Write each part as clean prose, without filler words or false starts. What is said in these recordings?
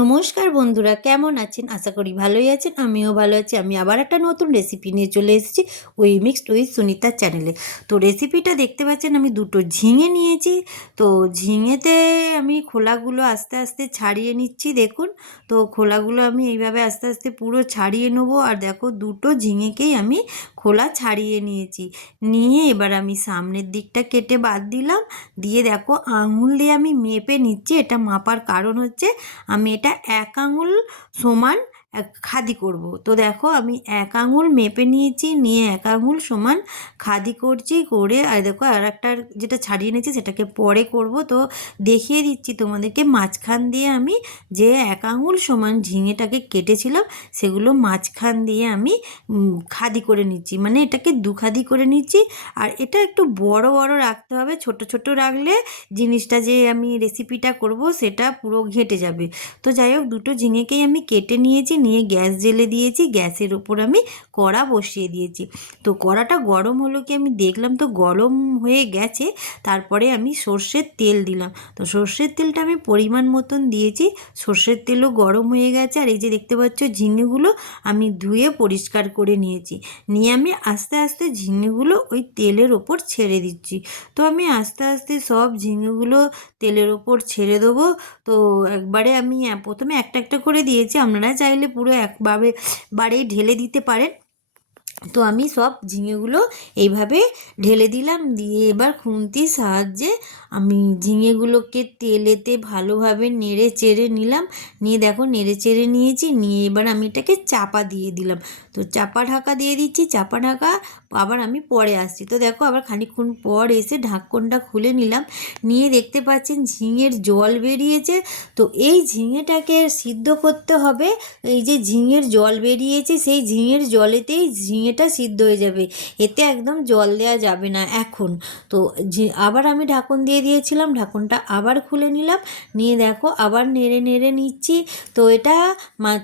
নমস্কার বন্ধুরা, কেমন আছেন? আশা করি ভালোই আছেন। আমিও ভালো আছি। আমি আবার একটা নতুন রেসিপি নিয়ে চলে এসেছি ওই মিক্সড উইথ সুনিতার চ্যানেলে। তো রেসিপিটা দেখতে পাচ্ছেন, আমি দুটো ঝিঙে নিয়েছি। তো ঝিঙেতে আমি খোলাগুলো আস্তে আস্তে ছাড়িয়ে নিচ্ছি, দেখুন। তো খোলাগুলো আমি এইভাবে আস্তে আস্তে পুরো ছাড়িয়ে নেবো। আর দেখো, দুটো ঝিঙেকেই আমি খোলা ছাড়িয়ে নিয়েছি। নিয়ে এবার আমি সামনের দিকটা কেটে বাদ দিলাম। দিয়ে দেখো, আঙুল দিয়ে আমি মেপে নিচ্ছি। এটা মাপার কারণ হচ্ছে আমি এটা 1 আঙুল সমান খাদি করব। তো দেখো, আমি 1 আঙুল মেপে নিয়েছি, নিয়ে 1 আঙুল সমান খাদি করছি। করে আর দেখো, আর একটা যেটা ছাড়িয়ে নিয়েছি সেটাকে পরে করব। তো দেখিয়ে দিচ্ছি তোমাদেরকে, মাঝখান দিয়ে আমি যে 1 আঙুল সমান ঝিঙেটাকে কেটেছিলাম সেগুলো মাঝখান দিয়ে আমি খাদি করে নিচ্ছি, মানে এটাকে 2 খাদি করে নিচ্ছি। আর এটা একটু বড় বড় রাখতে হবে, ছোট ছোট রাখলে জিনিসটা যে আমি রেসিপিটা করব সেটা পুরো ঘেঁটে যাবে। তো যাই হোক, দুটো ঝিঙেকেই আমি কেটে নিয়েছি, নিয়ে গ্যাস জ্বেলে দিয়েছি। গ্যাসের ওপর আমি কড়া বসিয়ে দিয়েছি। তো কড়াটা গরম হলো কি আমি দেখলাম, তো গরম হয়ে গেছে। তারপরে আমি সর্ষের তেল দিলাম। তো সর্ষের তেলটা আমি পরিমাণ মতন দিয়েছি। সর্ষের তেলও গরম হয়ে গেছে। আর এই যে দেখতে পাচ্ছ, ঝিঙেগুলো আমি ধুয়ে পরিষ্কার করে নিয়েছি। নিয়ে আমি আস্তে আস্তে ঝিঙেগুলো ওই তেলের ওপর ছেড়ে দিচ্ছি। তো আমি আস্তে আস্তে সব ঝিঙেগুলো তেলের ওপর ছেড়ে দেবো। তো একবারে আমি প্রথমে একটা একটা করে দিয়েছি, আপনারা চাইলে পুরো একবারে বারেই ঢেলে দিতে পারেন। তো আমি সব ঝিঙেগুলো এইভাবে ঢেলে দিলাম। দিয়ে এবার খুন্তির সাহায্যে আমি ঝিঙেগুলোকে তেলেতে ভালোভাবে নেড়ে চেড়ে নিলাম। নিয়ে দেখো, নেড়ে চেড়ে নিয়েছি। নিয়ে এবার আমি এটাকে চাপা দিয়ে দিলাম। তো চাপা ঢাকা দিয়ে দিচ্ছি। চাপা ঢাকা আবার আমি পরে আসছি। তো দেখো, আবার খানিকক্ষণ পর এসে ঢাকনটা খুলে নিলাম। নিয়ে দেখতে পাচ্ছেন ঝিঙের জল বেরিয়েছে। তো এই ঝিঙেটাকে সিদ্ধ করতে হবে। এই যে ঝিঙের জল বেরিয়েছে, সেই ঝিঙের জলেতেই ঝিঙেটা সিদ্ধ হয়ে যাবে, এতে একদম জল দেওয়া যাবে না এখন। তো আবার আমি ঢাকন দিয়ে দিয়েছিলাম, ঢাকনটা আবার খুলে নিলাম। নিয়ে দেখো, আবার নেড়ে নেড়ে নিচ্ছি। তো এটা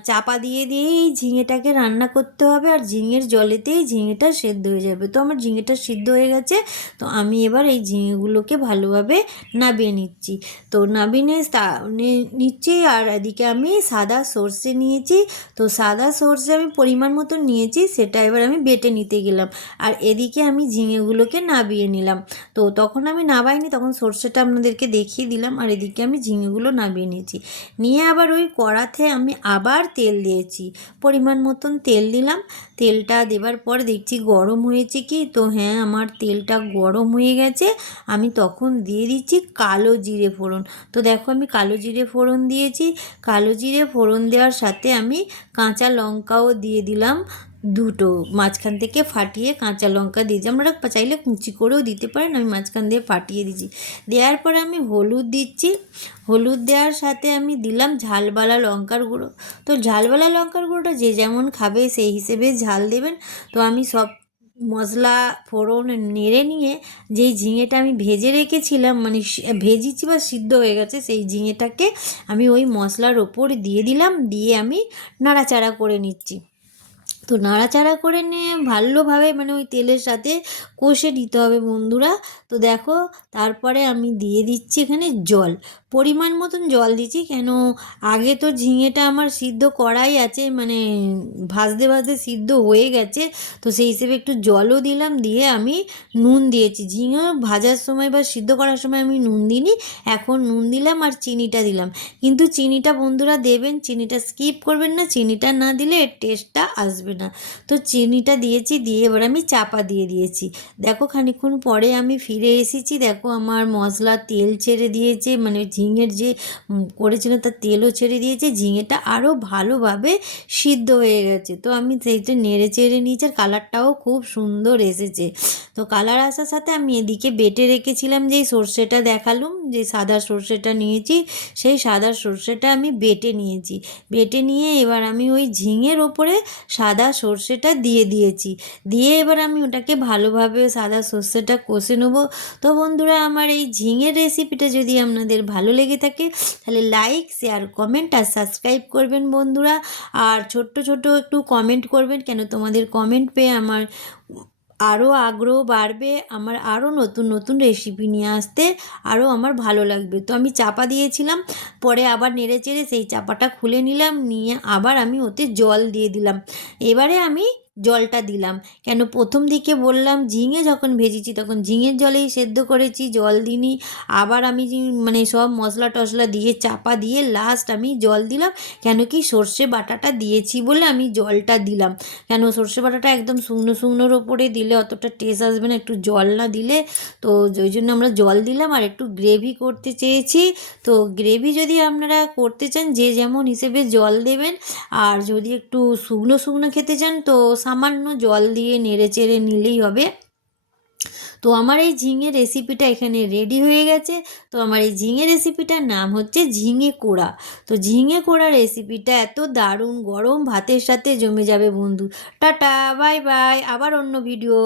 চাপা দিয়ে দিয়েই ঝিঙেটাকে রান্না করতে হবে, আর ঝিঙের জলেতেই ঝিঙেটা সেদ্ধ হয়ে যাবে। তো আমার ঝিঙেটা সিদ্ধ হয়ে গেছে। তো আমি এবার এই ঝিঙেগুলোকে ভালোভাবে নাবিয়ে নিচ্ছি। তো নাবিয়ে নিচ্ছি। আর এদিকে আমি সাদা সর্ষে নিয়েছি। তো সাদা সর্ষে আমি পরিমাণ মতো নিয়েছি, সেটা এবার আমি বেটে নিতে গেলাম। আর এদিকে আমি ঝিঙেগুলোকে নাবিয়ে নিলাম। তো তখন আমি নাবাইনি, তখন সর্ষেটা আপনাদেরকে দেখিয়ে দিলাম। আর এদিকে আমি ঝিঙেগুলো নাবিয়ে নিয়েছি। নিয়ে আবার ওই কড়াতে আমি আবার তেল দিয়েছি, পরিমাণ মতন তেল দিলাম। তেলটা দেবার পর দেখছি গরম হয়েছে কি, তো হ্যাঁ, আমার তেলটা গরম হয়ে গেছে। আমি তখন দিয়ে দিচ্ছি কালো জিরে ফোড়ন। তো দেখো, আমি কালো জিরে ফোড়ন দিয়েছি। কালো জিরে ফোড়ন দেওয়ার সাথে আমি কাঁচা লঙ্কাও দিয়ে দিলাম, দুটো মাঝখান থেকে ফাটিয়ে কাঁচা লঙ্কা দিয়েছি। আপনারা চাইলে কুচি করেও দিতে পারেন, আমি মাঝখান দিয়ে ফাটিয়ে দিয়েছি। দেওয়ার পরে আমি হলুদ দিচ্ছি। হলুদ দেওয়ার সাথে আমি দিলাম ঝালবালা লঙ্কার গুঁড়ো। তো ঝালবালা লঙ্কার গুঁড়োটা যে যেমন খাবে সেই হিসেবে ঝাল দেবেন। তো আমি সব মশলা ফোড়ন নেড়ে নিয়ে যেই ঝিঙেটা আমি ভেজে রেখেছিলাম, মানে ভেজেছি বা সিদ্ধ হয়ে গেছে, সেই ঝিঙেটাকে আমি ওই মশলার ওপর দিয়ে দিলাম। দিয়ে আমি নাড়াচাড়া করে নিচ্ছি। তো নাড়াচাড়া করে নিয়ে ভালোভাবে, মানে ওই তেলের সাথে কষে নিতে হবে বন্ধুরা। তো দেখো, তারপরে আমি দিয়ে দিচ্ছি এখানে জল, পরিমাণ মতন জল দিচ্ছি। কেন, আগে তো ঝিঙেটা আমার সিদ্ধ করাই আছে, মানে ভাজতে ভাজতে সিদ্ধ হয়ে গেছে। তো সেই হিসেবে একটু জলও দিলাম। দিয়ে আমি নুন দিয়েছি। ঝিঙে ভাজার সময় বা সিদ্ধ করার সময় আমি নুন দিইনি, এখন নুন দিলাম আর চিনিটা দিলাম। কিন্তু চিনিটা বন্ধুরা দেবেন, চিনিটা স্কিপ করবেন না, চিনিটা না দিলে এর টেস্টটা আসবে না। তো চিনিটা দিয়েছি, দিয়ে এবার আমি চাপা দিয়ে দিয়েছি। দেখো, খানিকক্ষণ পরে আমি ফিরে এসেছি। দেখো, আমার মশলা তেল ছেড়ে দিয়েছে, মানে ঝিঙের যে করেছিলাম তার তেলও ছেড়ে দিয়েছে। ঝিঙেটা আরও ভালোভাবে সিদ্ধ হয়ে গেছে। তো আমি সেইটা নেড়ে চেড়ে নিয়েছি, আর কালারটাও খুব সুন্দর এসেছে। তো কালার আসার সাথে আমি এদিকে বেটে রেখেছিলাম যেই সর্ষেটা দেখালুম, যে সাদা সর্ষেটা নিয়েছি, সেই সাদা সর্ষেটা আমি বেটে নিয়েছি। বেটে নিয়ে এবার আমি ওই ঝিঙের ওপরে সাদা সর্ষেটা দিয়ে দিয়েছি। দিয়ে এবার আমি ওটাকে ভালোভাবে সাদা সর্ষেটা কষে নেবো। তো বন্ধুরা, আমার এই ঝিঙের রেসিপিটা যদি আপনাদের ভালো লেগে থাকে, তাহলে লাইক, শেয়ার, কমেন্ট আর সাবস্ক্রাইব করবেন বন্ধুরা। আর ছোট্ট ছোট একটু কমেন্ট করবেন, কেন তোমাদের কমেন্ট পেয়ে আমার আরও আগ্রহ বাড়বে আমার, আরও নতুন নতুন রেসিপি নিয়ে আসতে আরও আমার ভালো লাগবে। তো আমি চাপা দিয়েছিলাম, পরে আবার নেড়ে চেড়ে সেই চাপাটা খুলে নিলাম, নিয়ে আবার আমি ওতে জল দিয়ে দিলাম। এবারে আমি জলটা দিলাম, কেন প্রথম দিকে বললাম ঝিঙে যখন ভেজেছি তখন ঝিঙের জলেই সেদ্ধ করেছি, জল দিইনি। আবার আমি মানে সব মশলা টশলা দিয়ে চাপা দিয়ে লাস্ট আমি জল দিলাম, কেন কি সর্ষে বাটাটা দিয়েছি বলে আমি জলটা দিলাম। কেন সর্ষে বাটাটা একদম শুকনো শুকনোর ওপরে দিলে অতটা টেস্ট আসবে না, একটু জল না দিলে। তো ওই জন্য আমরা জল দিলাম, আর একটু গ্রেভি করতে চেয়েছি। তো গ্রেভি যদি আপনারা করতে চান যে যেমন হিসেবে জল দেবেন, আর যদি একটু শুকনো শুকনো খেতে চান তো সামান্য জল দিয়ে নেড়ে চেড়ে নিলেই হবে। তো আমার এই ঝিঙে রেসিপিটা এখানে রেডি হয়ে গেছে। তো আমার এই ঝিঙে রেসিপিটার নাম হচ্ছে ঝিঙে কোড়া। তো ঝিঙে কোড়া রেসিপিটা এত দারুণ, গরম ভাতের সাথে জমে যাবে বন্ধু। টাটা, বাই বাই, আবার অন্য ভিডিও।